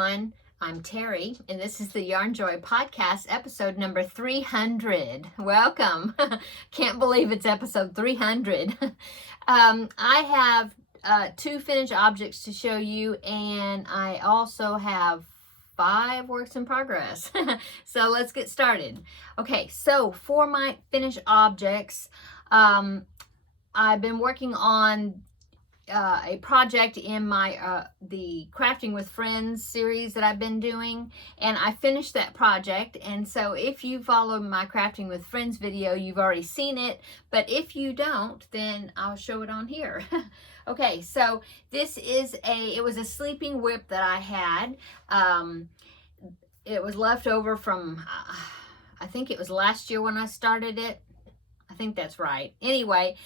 everyone. I'm Terry, and this is the Yarn Joy Podcast, episode number 300. Welcome. Can't believe it's episode 300. I have 2 finished objects to show you, and I also have 5 works in progress. So let's get started. Okay, so for my finished objects, I've been working on a project in my the Crafting with Friends series that I've been doing, and I finished that project. And so if you follow my Crafting with Friends video, you've already seen it, but if you don't, then I'll show it on here. Okay, so this is it was a sleeping whip that I had. It was left over from I think it was last year when I started it. I think that's right. Anyway,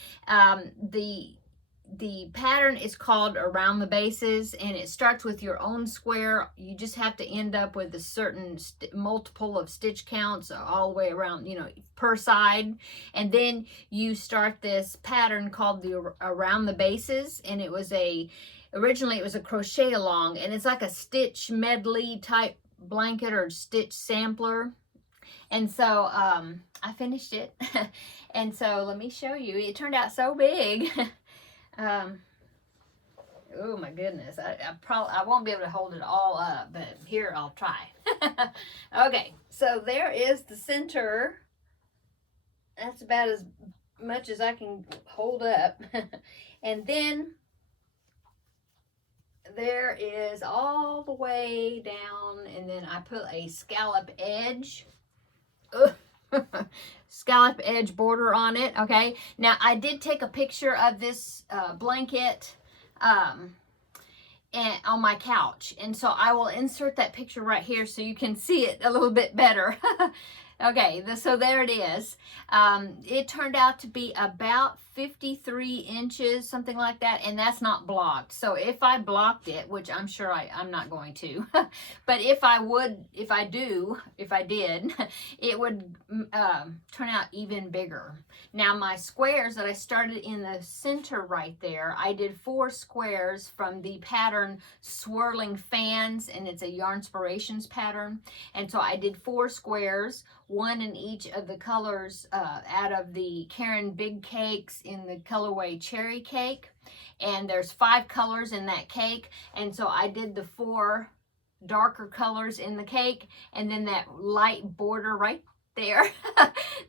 the pattern is called Around the Bases, and it starts with your own square. You just have to end up with a certain multiple of stitch counts all the way around, per side. And then you start this pattern called the Around the Bases, and originally it was a crochet along, and it's like a stitch medley type blanket or stitch sampler. And so I finished it. And so let me show you. It turned out so big. Oh my goodness, I won't be able to hold it all up, but here I'll try. Okay, so there is the center. That's about as much as I can hold up. And then there is all the way down, and then I put a scallop edge. Scallop edge border on it. Okay, now I did take a picture of this blanket and on my couch, and so I will insert that picture right here so you can see it a little bit better. Okay, so there it is. It turned out to be about 53 inches, something like that, and that's not blocked. So if I blocked it, which I'm sure I'm not going to, but if I did, it would turn out even bigger. Now my squares that I started in the center right there, I did 4 squares from the pattern Swirling Fans, and it's a Yarnspirations pattern. And so I did 4 squares, 1 in each of the colors out of the Caron Big Cakes in the colorway Cherry Cake. And there's 5 colors in that cake. And so I did the 4 darker colors in the cake, and then that light border right there,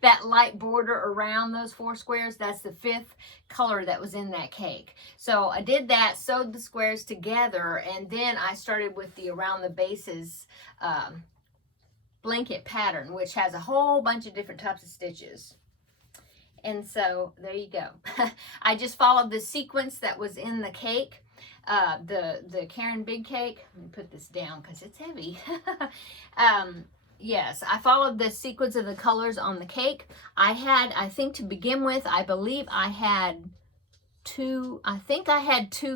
that light border around those 4 squares, that's the 5th color that was in that cake. So I did that, sewed the squares together, and then I started with the Around the Bases blanket pattern, which has a whole bunch of different types of stitches. And so there you go. I just followed the sequence that was in the cake, the Caron Big Cake. Let me put this down because it's heavy. Yes, I followed the sequence of the colors on the cake. I think to begin with, I believe I had 2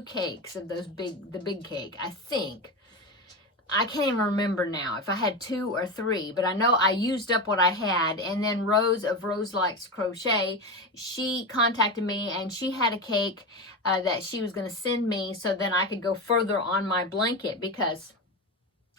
cakes of the big cake, I think. I can't even remember now if I had 2 or 3, but I know I used up what I had. And then Rose of Rose Likes Crochet, she contacted me, and she had a cake that she was going to send me so then I could go further on my blanket, because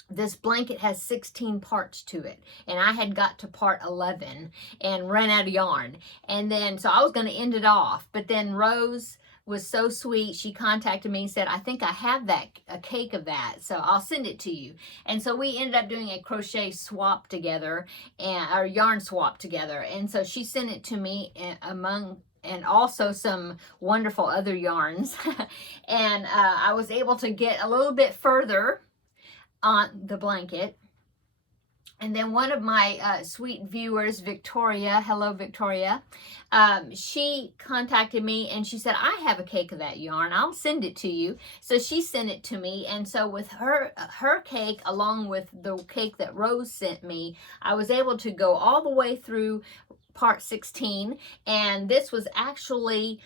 this blanket has 16 parts to it, and I had got to part 11 and ran out of yarn. And then so I was going to end it off, but then Rose was so sweet. She contacted me and said, I think I have a cake of that, so I'll send it to you. And so we ended up doing a crochet swap together, or yarn swap together. And so she sent it to me and also some wonderful other yarns. And I was able to get a little bit further on the blanket. And then one of my sweet viewers, Victoria, hello Victoria, she contacted me and she said, I have a cake of that yarn, I'll send it to you. So she sent it to me, and so with her cake along with the cake that Rose sent me, I was able to go all the way through part 16, and this was actually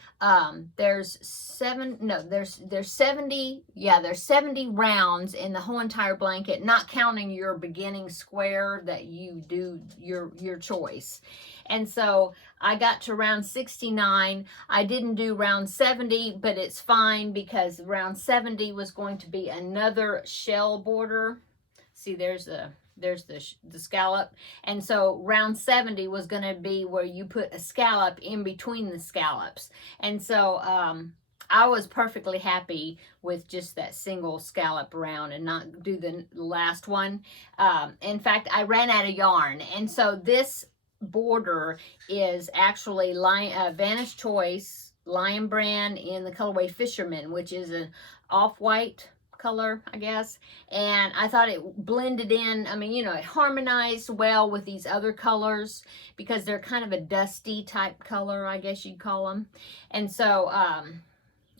there's 70 rounds in the whole entire blanket, not counting your beginning square that you do your choice. And so I got to round 69. I didn't do round 70, but it's fine because round 70 was going to be another shell border. see there's the scallop. And so round 70 was going to be where you put a scallop in between the scallops. And so I was perfectly happy with just that single scallop round and not do the last one. In fact, I ran out of yarn. And so this border is actually Vantage Choice Lion Brand in the colorway Fisherman, which is an off-white color, I guess. And I thought it blended in. I mean, you know, it harmonized well with these other colors because they're kind of a dusty type color, I guess you'd call them. And so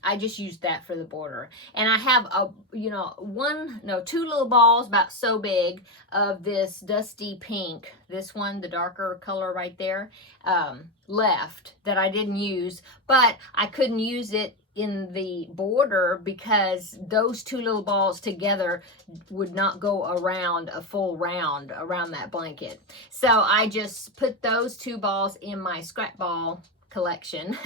I just used that for the border. And I have two little balls about so big of this dusty pink, this one, the darker color right there, left that I didn't use, but I couldn't use it in the border because those two little balls together would not go around a full round around that blanket. So I just put those two balls in my scrap ball collection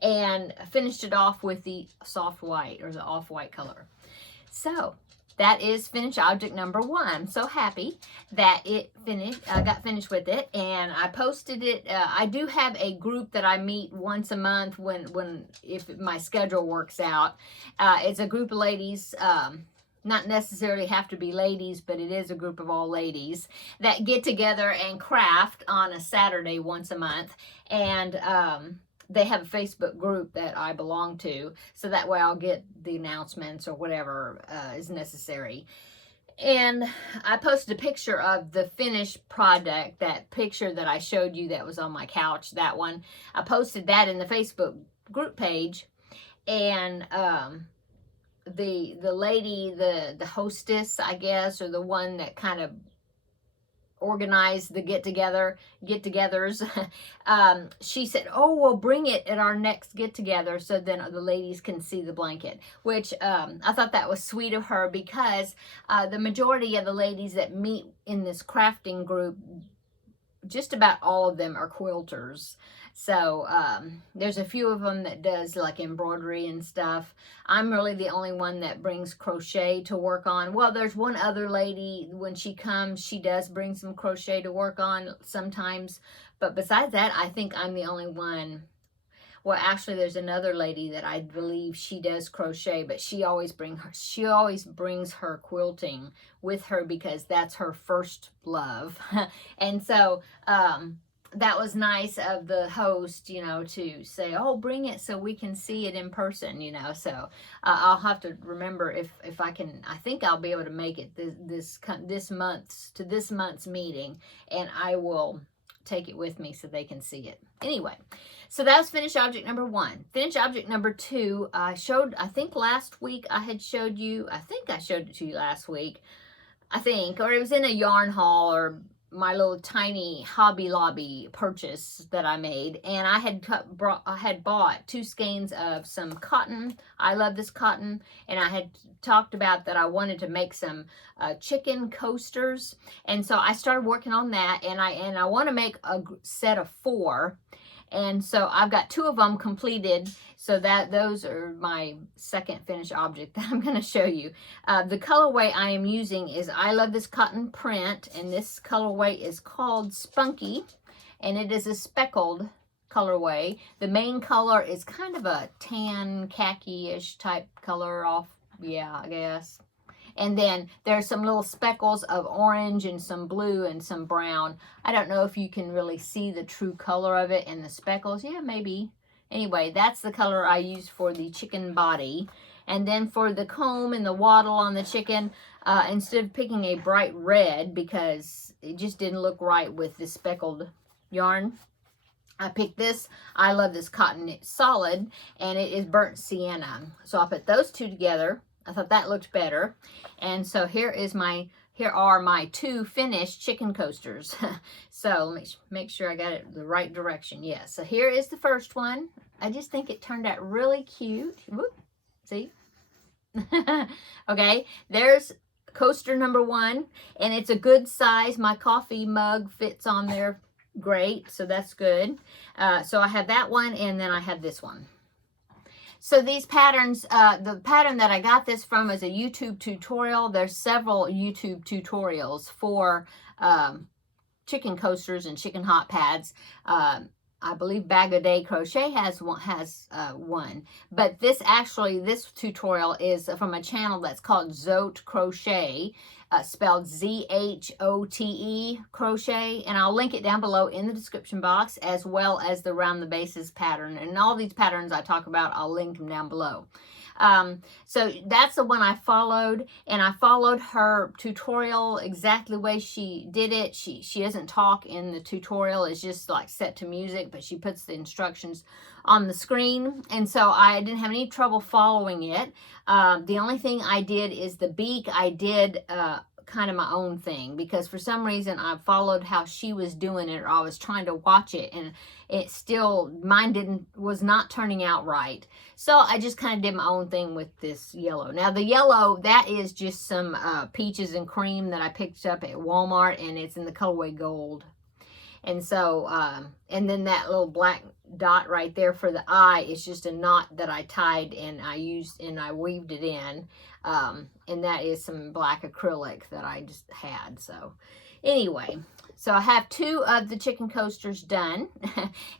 and finished it off with the soft white or the off-white color. So that is finished object number 1. I'm so happy that it finished. I got finished with it, and I posted it. I do have a group that I meet once a month if my schedule works out. It's a group of ladies. Not necessarily have to be ladies, but it is a group of all ladies that get together and craft on a Saturday once a month. And they have a Facebook group that I belong to, so that way I'll get the announcements or whatever is necessary. And I posted a picture of the finished product, that picture that I showed you that was on my couch, that one. I posted that in the Facebook group page, and the lady, the hostess, I guess, or the one that kind of organized the get-togethers, she said, oh, we'll bring it at our next get-together so then the ladies can see the blanket, which I thought that was sweet of her, because the majority of the ladies that meet in this crafting group, just about all of them are quilters. So there's a few of them that does like embroidery and stuff. I'm really the only one that brings crochet to work on. Well, there's one other lady, when she comes, she does bring some crochet to work on sometimes. But besides that, I think I'm the only one. Well, actually, there's another lady that I believe she does crochet, but she always brings her quilting with her because that's her first love. And so that was nice of the host, you know, to say, oh, bring it so we can see it in person, you know. So I'll have to remember if I can. I think I'll be able to make it this month's meeting, and I will take it with me so they can see it. Anyway, so that was finished object number 1. Finished object number 2, I think last week I had showed you. I think I showed it to you last week. Or it was in a yarn haul, or my little tiny Hobby Lobby purchase that I made, and I had bought 2 skeins of some cotton. I love this cotton, and I had talked about that I wanted to make some chicken coasters, and so I started working on that, and I want to make a set of 4. And so I've got 2 of them completed, so that those are my second finished object that I'm going to show you. The colorway I am using is I Love This Cotton Print, and this colorway is called Spunky, and it is a speckled colorway. The main color is kind of a tan khaki-ish type color off, yeah, I guess. And then there's some little speckles of orange and some blue and some brown. I don't know if you can really see the true color of it and the speckles. Yeah, maybe. Anyway, that's the color I use for the chicken body. And then for the comb and the wattle on the chicken, instead of picking a bright red because it just didn't look right with the speckled yarn, I picked this. I Love This Cotton. It's solid, and it is burnt sienna. So I put those 2 together. I thought that looked better. And so here are my 2 finished chicken coasters. So let me make sure I got it the right direction. Yes. So here is the first one. I just think it turned out really cute. Whoop. See? Okay. There's coaster number 1, and it's a good size. My coffee mug fits on there great. So that's good. So I have that one, and then I have this one. So these patterns, the pattern that I got this from is a YouTube tutorial. There's several YouTube tutorials for chicken coasters and chicken hot pads. I believe Bag a Day Crochet has one. But this tutorial is from a channel that's called Zote Crochet, spelled Z-H-O-T-E Crochet. And I'll link it down below in the description box, as well as the Round the Bases pattern. And all these patterns I talk about, I'll link them down below. So that's the one I followed, and I followed her tutorial exactly the way she did it. She doesn't talk in the tutorial. It's just like set to music, but she puts the instructions on the screen, and so I didn't have any trouble following it. The only thing I did is the beak. I did kind of my own thing, because for some reason I followed how she was doing it, or I was trying to watch it, and it still, mine was not turning out right. So I just kind of did my own thing with this yellow. Now the yellow, that is just some peaches and cream that I picked up at Walmart, and it's in the colorway gold. And so, and then that little black dot right there for the eye is just a knot that I tied, and I weaved it in. And that is some black acrylic that I just had. So anyway, so I have 2 of the chicken coasters done.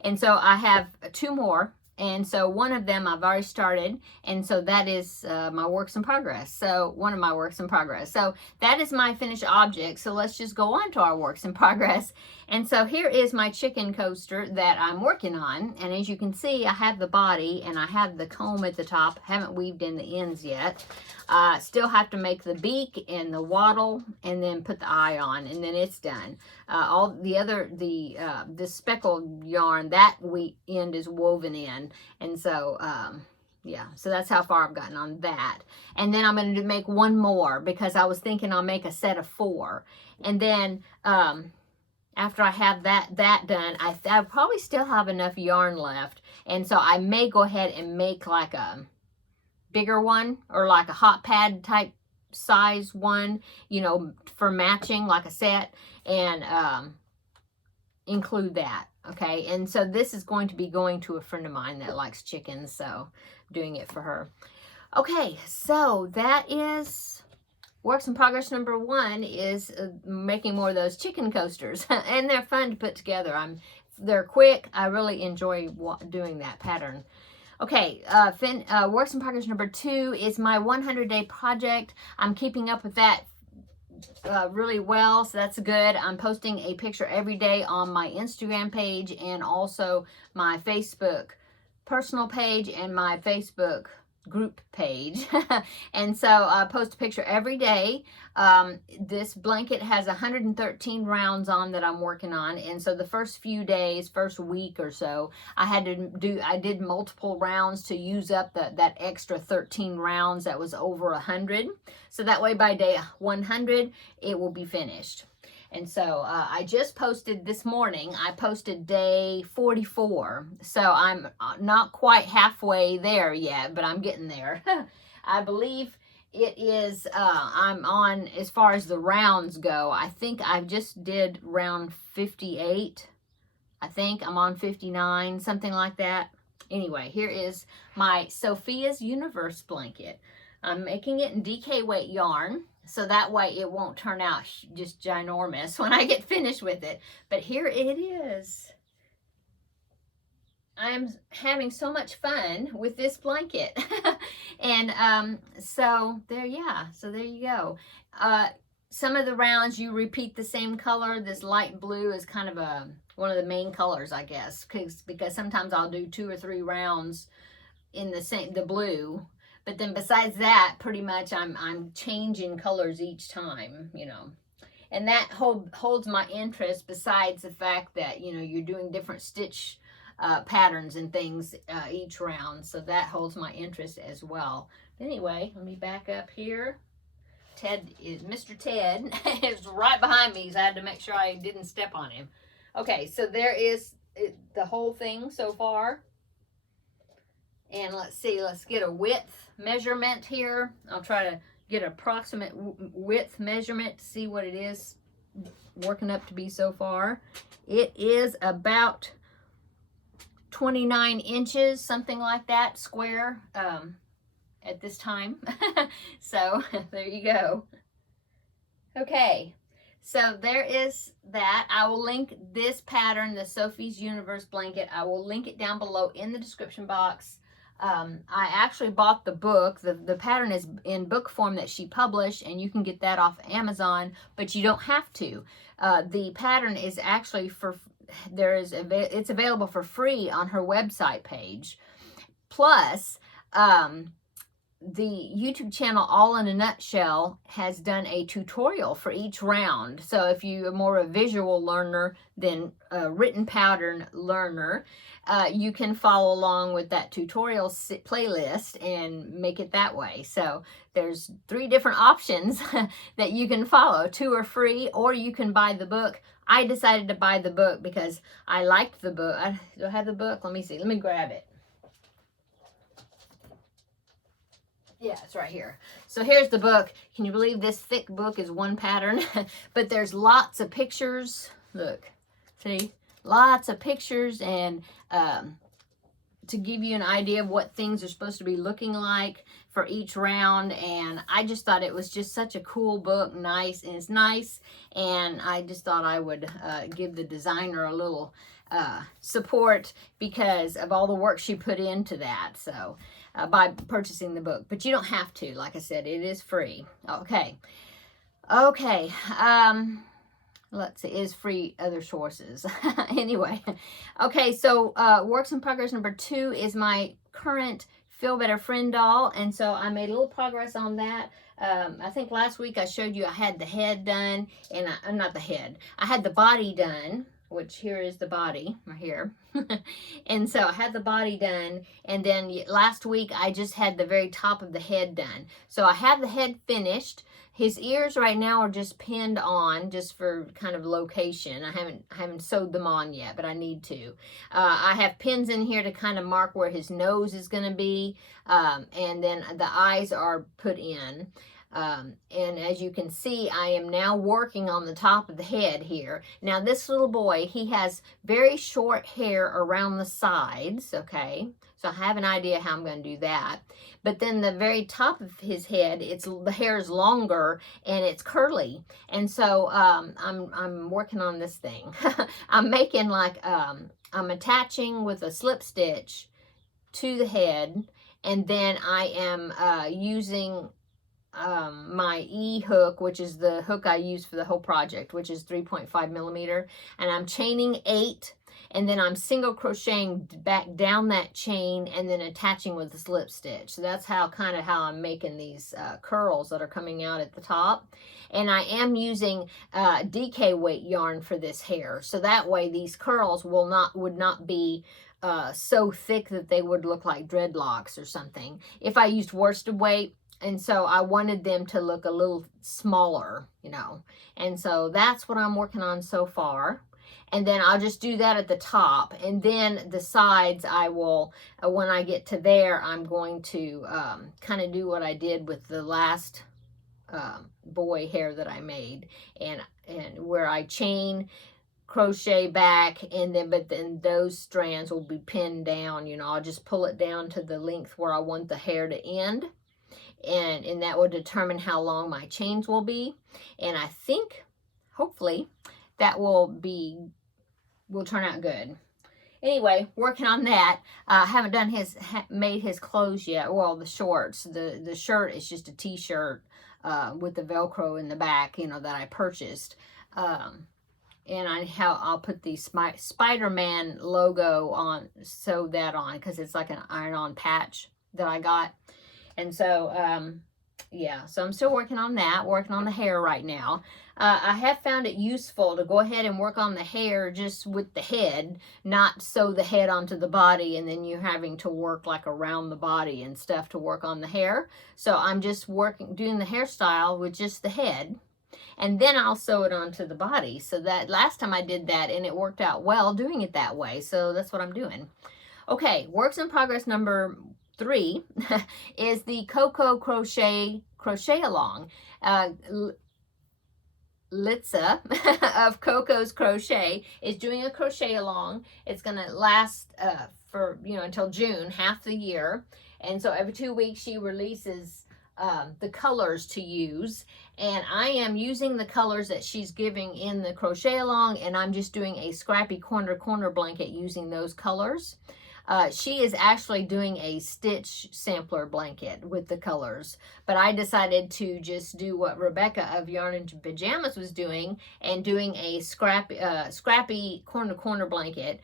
And so I have 2 more. And so one of them I've already started, and so that is my works in progress. So one of my works in progress. So that is my finished object. So let's just go on to our works in progress. And so here is my chicken coaster that I'm working on. And as you can see, I have the body and I have the comb at the top. I haven't weaved in the ends yet. Still have to make the beak and the wattle, and then put the eye on, and then it's done. All the other, the speckled yarn, that end is woven in. And so, yeah, so that's how far I've gotten on that. And then I'm going to make one more, because I was thinking I'll make a set of 4. And then, after I have that done, I probably still have enough yarn left. And so I may go ahead and make like a bigger one, or like a hot pad type size one, you know, for matching, like a set, and include that. Okay, and so this is going to be going to a friend of mine that likes chickens, so doing it for her. Okay, so that is works in progress number 1, is making more of those chicken coasters. And they're fun to put together. They're quick. I really enjoy doing that pattern. Okay, works in progress number 2 is my 100-day project. I'm keeping up with that really well, so that's good. I'm posting a picture every day on my Instagram page, and also my Facebook personal page and my Facebook group page. And so I post a picture every day. This blanket has 113 rounds on that I'm working on, and so the first few days, first week or so, I did multiple rounds to use up that extra 13 rounds that was over 100, so that way by day 100 it will be finished. And so I just posted this morning, I posted day 44. So I'm not quite halfway there yet, but I'm getting there. I believe it is, I'm on, as far as the rounds go, I think I just did round 58. I think I'm on 59, something like that. Anyway, here is my Sophia's Universe blanket. I'm making it in DK weight yarn, so that way it won't turn out just ginormous when I get finished with it. But here it is. I'm having so much fun with this blanket. And so there you go. Some of the rounds you repeat the same color. This light blue is kind of one of the main colors, I guess, because sometimes I'll do 2 or 3 rounds in the blue. But then besides that, pretty much I'm changing colors each time, you know. And that holds my interest, besides the fact that, you know, you're doing different stitch patterns and things each round. So that holds my interest as well. Anyway, let me back up here. Mr. Ted is right behind me, so I had to make sure I didn't step on him. Okay, so there is the whole thing so far. And let's see, let's get a width measurement here. I'll try to get an approximate width measurement to see what it is working up to be so far. It is about 29 inches, something like that, square, at this time. So there you go. Okay, so there is that. I will link this pattern, the Sophie's Universe blanket. I will link it down below in the description box. I actually bought the book. The pattern is in book form that she published, and you can get that off Amazon, but you don't have to. The pattern is actually it's available for free on her website page. Plus, the YouTube channel All in a Nutshell has done a tutorial for each round. So if you're more a visual learner than a written pattern learner, you can follow along with that tutorial playlist and make it that way. So there's 3 different options that you can follow. 2 are free, or you can buy the book. I decided to buy the book because I liked the book. Do I have the book? Let me see. Let me grab it. Yeah, it's right here. So here's the book. Can you believe this thick book is one pattern? But there's lots of pictures. Look, see? Lots of pictures, and to give you an idea of what things are supposed to be looking like for each round. And I just thought it was just such a cool book. Nice, and it's nice. And I just thought I would give the designer a little support because of all the work she put into that. So by purchasing the book, but you don't have to. Like I said, it is free. Okay. Let's see, is free other sources. Anyway, okay, so works in progress number 2 is my current Feel Better Friend doll, and so I made a little progress on that. I think last week I showed you I had the head done, and not the head, I had the body done, which here is the body right here. And so I had the body done, and then last week I just had the very top of the head done. So I have the head finished. His ears right now are just pinned on, just for kind of location. I haven't sewed them on yet, but I need to. I have pins in here to kind of mark where his nose is going to be, and then the eyes are put in. And as you can see, I am now working on the top of the head here. Now this little boy, he has very short hair around the sides, okay? So I have an idea how I'm going to do that. But then the very top of his head, the hair is longer and it's curly. And so I'm working on this thing. I'm making like, I'm attaching with a slip stitch to the head, and then I am using my E-hook, which is the hook I use for the whole project, which is 3.5 millimeter, and I'm chaining 8, and then I'm single crocheting back down that chain and then attaching with a slip stitch. So that's how I'm making these curls that are coming out at the top. And I am using DK weight yarn for this hair, so that way these curls would not be so thick that they would look like dreadlocks or something if I used worsted weight. And so I wanted them to look a little smaller, you know. And so that's what I'm working on so far. And then I'll just do that at the top. And then the sides, I will, when I get to there, I'm going to kind of do what I did with the last boy hair that I made. And where I chain, crochet back, and then, but then those strands will be pinned down. You know, I'll just pull it down to the length where I want the hair to end. And that will determine how long my chains will be. And I think, hopefully, that will turn out good. Anyway, working on that. I haven't done made his clothes yet. Well, the shorts. The shirt is just a t-shirt with the Velcro in the back, you know, that I purchased. And I'll put the Spider-Man logo on, sew that on, because it's like an iron-on patch that I got. And so, yeah, so I'm still working on that, working on the hair right now. I have found it useful to go ahead and work on the hair just with the head, not sew the head onto the body, and then you're having to work like around the body and stuff to work on the hair. So I'm just doing the hairstyle with just the head, and then I'll sew it onto the body. So that last time I did that, and it worked out well doing it that way. So that's what I'm doing. Okay, works in progress number 3 is the Coco crochet along. Litza of Coco's Crochet is doing a crochet along. It's going to last for, until June, half the year. And so every 2 weeks she releases the colors to use. And I am using the colors that she's giving in the crochet along, and I'm just doing a scrappy corner blanket using those colors. She is actually doing a stitch sampler blanket with the colors, but I decided to just do what Rebecca of Yarn and Pajamas was doing and doing a scrappy corner blanket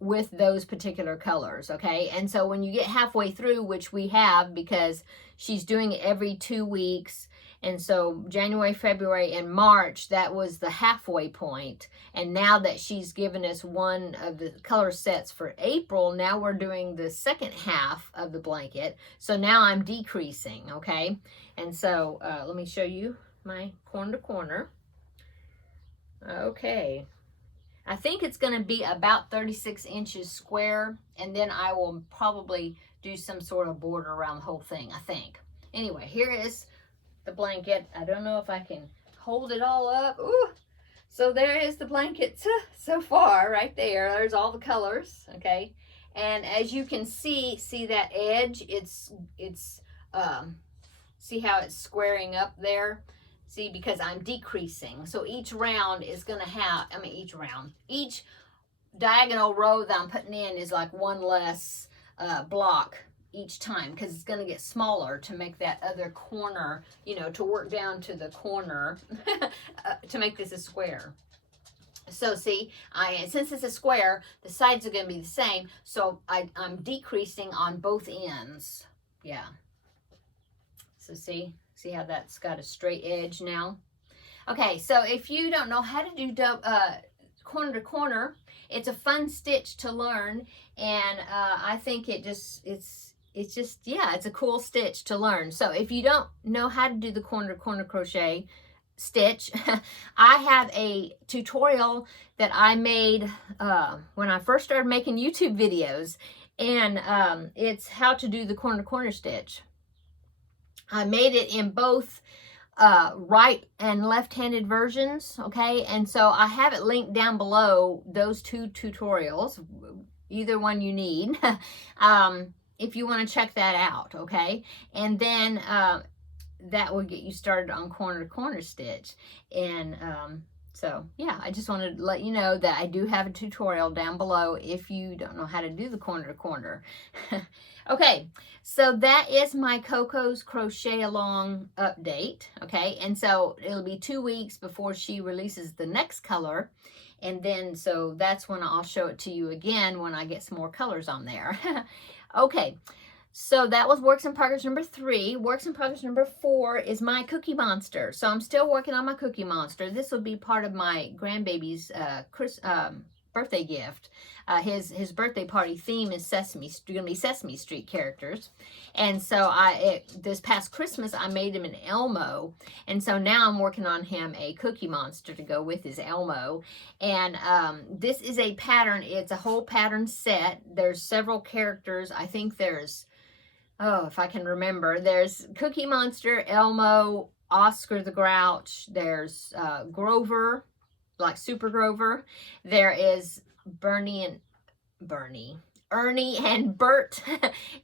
with those particular colors, okay? And so when you get halfway through, which we have because she's doing it every 2 weeks, and so January, February, and March, that was the halfway point. And now that she's given us one of the color sets for April, now we're doing the second half of the blanket. So now I'm decreasing, okay? And so let me show you my corner to corner. Okay. I think it's going to be about 36 inches square, and then I will probably do some sort of border around the whole thing, I think. Anyway, here is the blanket. I don't know if I can hold it all up. Ooh. So there is the blanket so far right there. There's all the colors, okay? And as you can see that edge, it's see how it's squaring up there? See, because I'm decreasing. So each round is going to have, each diagonal row that I'm putting in is like one less block each time, because it's going to get smaller to make that other corner, to work down to the corner to make this a square. So see, since it's a square, the sides are going to be the same, so I'm decreasing on both ends. Yeah. So see how that's got a straight edge now? Okay, so if you don't know how to do corner to corner, it's a fun stitch to learn, and I think it's a cool stitch to learn. So if you don't know how to do the corner to corner crochet stitch, I have a tutorial that I made when I first started making YouTube videos, and it's how to do the corner to corner stitch. I made it in both right and left-handed versions, okay? And so I have it linked down below, those two tutorials, either one you need, if you want to check that out, okay? And then that will get you started on corner to corner stitch. And so yeah, I just wanted to let you know that I do have a tutorial down below if you don't know how to do the corner to corner. Okay, so that is my Coco's Crochet Along update, okay? And so it'll be 2 weeks before she releases the next color. And then, so that's when I'll show it to you again when I get some more colors on there. Okay, so that was Works in Progress number 3. Works in Progress number 4 is my Cookie Monster. So I'm still working on my Cookie Monster. This will be part of my grandbaby's birthday gift. His birthday party theme is going to be Sesame Street characters. And so this past Christmas, I made him an Elmo. And so now I'm working on him a Cookie Monster to go with his Elmo. And this is a pattern. It's a whole pattern set. There's several characters. I think there's, if I can remember, there's Cookie Monster, Elmo, Oscar the Grouch. There's Grover, like Super Grover. There is Ernie and Bert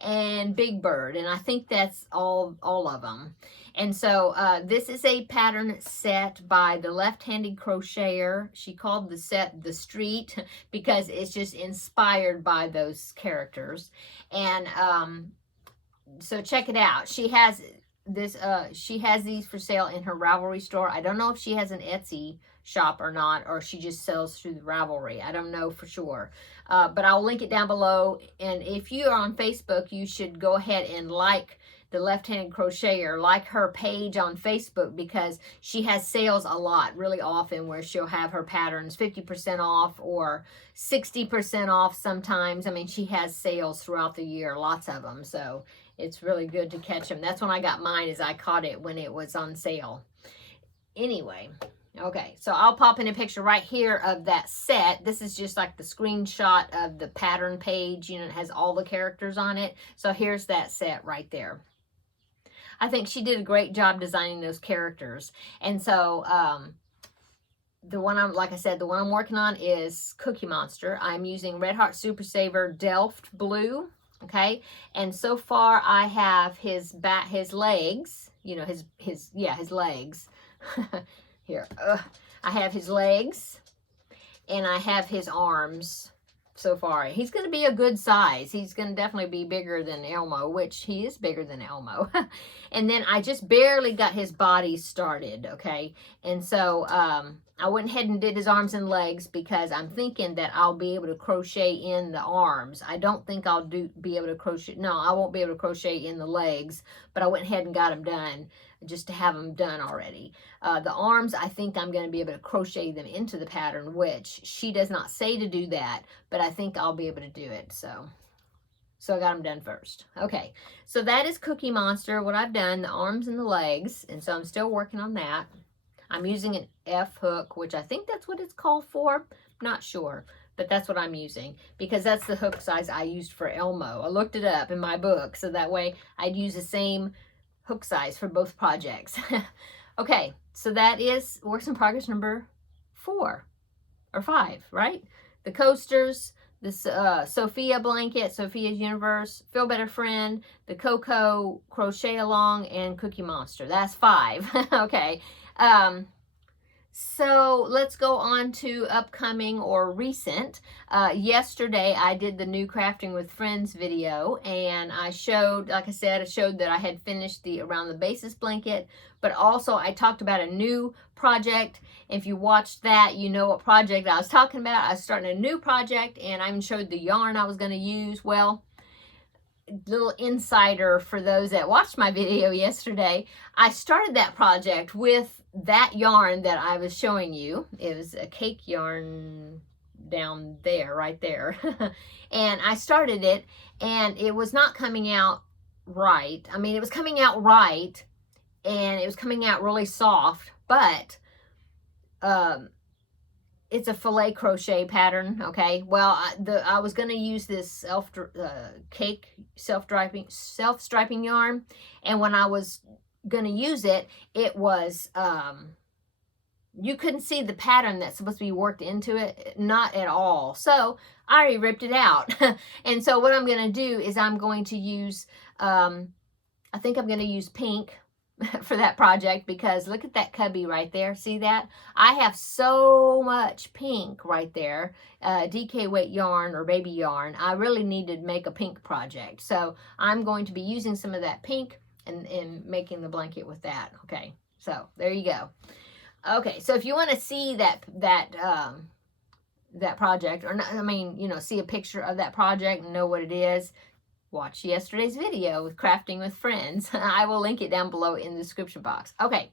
and Big Bird, and I think that's all of them. And so this is a pattern set by the left-handed crocheter. She called the set The Street because it's just inspired by those characters. And so check it out. She has this she has these for sale in her Ravelry store. I don't know if she has an Etsy shop or not, or she just sells through the Ravelry. I don't know for sure, but I'll link it down below. And if you are on Facebook, you should go ahead and like the Left-Handed Crocheter, like her page on Facebook, because she has sales a lot, really often, where she'll have her patterns 50% off or 60% off sometimes. I mean, she has sales throughout the year, lots of them, so it's really good to catch them. That's when I got mine, is I caught it when it was on sale. Anyway, okay, so I'll pop in a picture right here of that set. This is just like the screenshot of the pattern page. It has all the characters on it. So here's that set right there. I think she did a great job designing those characters. And so, the one like I said, the one I'm working on is Cookie Monster. I'm using Red Heart Super Saver Delft Blue. Okay. And so far I have his legs, you know, his legs. Here, I have his legs and I have his arms so far. He's going to be a good size. He's going to definitely be bigger than Elmo, which he is bigger than Elmo. And then I just barely got his body started, okay? And so I went ahead and did his arms and legs because I'm thinking that I'll be able to crochet in the arms. I don't think I'll be able to crochet. No, I won't be able to crochet in the legs, but I went ahead and got them done just to have them done already. The arms, I think I'm going to be able to crochet them into the pattern, which she does not say to do that, but I think I'll be able to do it. So I got them done first. Okay, so that is Cookie Monster, what I've done, the arms and the legs, and so I'm still working on that. I'm using an F hook, which I think that's what it's called for. Not sure, but that's what I'm using because that's the hook size I used for Elmo. I looked it up in my book, so that way I'd use the same hook size for both projects. Okay, so that is works in progress number 4 or 5, right? The coasters, this Sophia blanket, Sophia's Universe, Feel Better Friend, the Coco crochet along, and Cookie Monster. That's 5. Okay. So let's go on to upcoming or recent. Yesterday I did the new Crafting with Friends video, and I showed, like I said, I showed that I had finished the Around the Basis blanket, but also I talked about a new project. If you watched that, you know what project I was talking about. I was starting a new project, and I even showed the yarn I was going to use. Well, little insider for those that watched my video yesterday, I started that project with that yarn that I was showing you. It was a cake yarn down there, right there. And I started it, and it was not coming out right. I mean, it was coming out right, and it was coming out really soft, but it's a filet crochet pattern, okay? Well, I was going to use this cake self-striping yarn, and when I was going to use it, it was, you couldn't see the pattern that's supposed to be worked into it, not at all. So I already ripped it out. And so what I'm going to do is I'm going to use, I think I'm going to use pink for that project, because look at that cubby right there. See that? I have so much pink right there. DK weight yarn or baby yarn. I really need to make a pink project. So I'm going to be using some of that pink and making the blanket with that. Okay, so there you go. Okay, so if you want to see that project, or not, I mean, you know, see a picture of that project and know what it is, watch yesterday's video with Crafting with Friends. I will link it down below in the description box. Okay,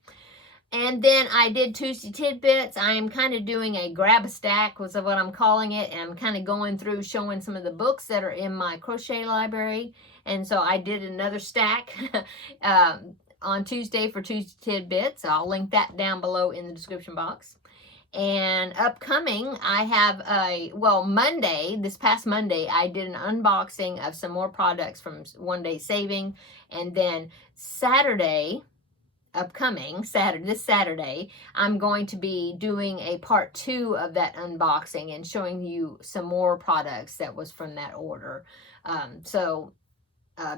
and then I did Tuesday Tidbits. I am kind of doing a grab a stack, was what I'm calling it, and I'm kind of going through showing some of the books that are in my crochet library. And so I did another stack on Tuesday for Tuesday Tidbits. I'll link that down below in the description box. And upcoming, I have Monday, this past Monday, I did an unboxing of some more products from One Day Saving. And then Saturday, this Saturday, I'm going to be doing a part 2 of that unboxing and showing you some more products that was from that order. So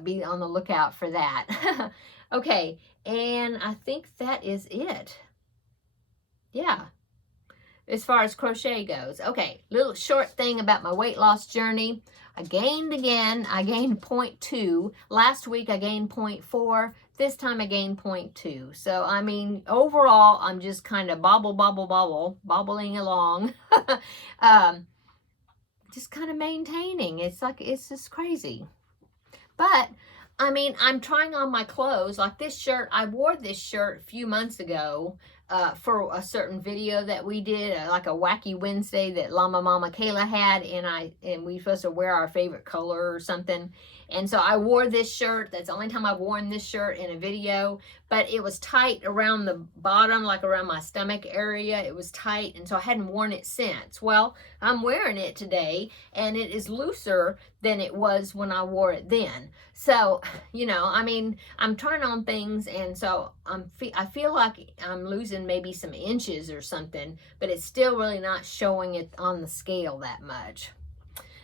be on the lookout for that. Okay, and I think that is it. Yeah. As far as crochet goes. Okay, little short thing about my weight loss journey. I gained again. I gained 0.2. Last week I gained 0.4. This time I gained 0.2. So, I mean, overall, I'm just kind of bobbling along. Just kind of maintaining. It's just crazy. But, I mean, I'm trying on my clothes. Like this shirt, I wore this shirt a few months ago. for a certain video that we did, like a Wacky Wednesday that Llama Mama Kayla had, and we were supposed to wear our favorite color or something. And so I wore this shirt. That's the only time I've worn this shirt in a video, but it was tight around the bottom, like around my stomach area. It was tight, and so I hadn't worn it since. Well, I'm wearing it today, and it is looser than it was when I wore it then. So, you know, I mean, I'm trying on things, and so I feel like I'm losing maybe some inches or something, but it's still really not showing it on the scale that much.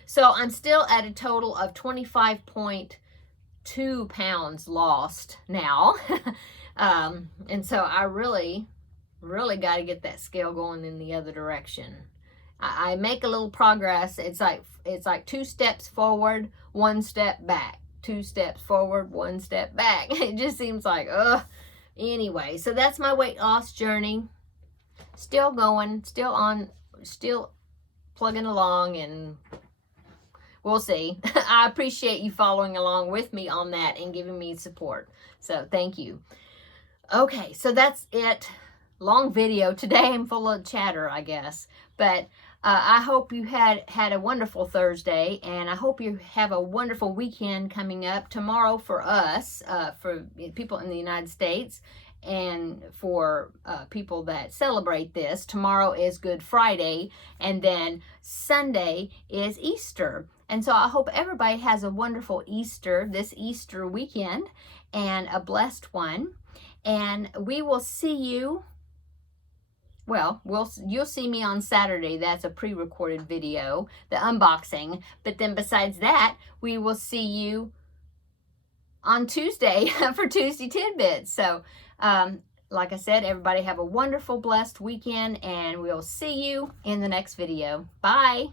So I'm still at a total of 25.2 pounds lost now. And so I really got to get that scale going in the other direction. I make a little progress. It's like 2 steps forward, 1 step back. 2 steps forward, 1 step back. It just seems like, ugh. Anyway, so that's my weight loss journey. Still going, still plugging along, and we'll see. I appreciate you following along with me on that and giving me support. So thank you. Okay, so that's it. Long video. Today I'm full of chatter, I guess. But I hope you had a wonderful Thursday, and I hope you have a wonderful weekend coming up. Tomorrow for us, for people in the United States, and for people that celebrate this, tomorrow is Good Friday, and then Sunday is Easter. And so I hope everybody has a wonderful Easter, this Easter weekend, and a blessed one. And we will see you. Well, you'll see me on Saturday. That's a pre-recorded video, the unboxing. But then besides that, we will see you on Tuesday for Tuesday Tidbits. So, like I said, everybody have a wonderful, blessed weekend, and we'll see you in the next video. Bye.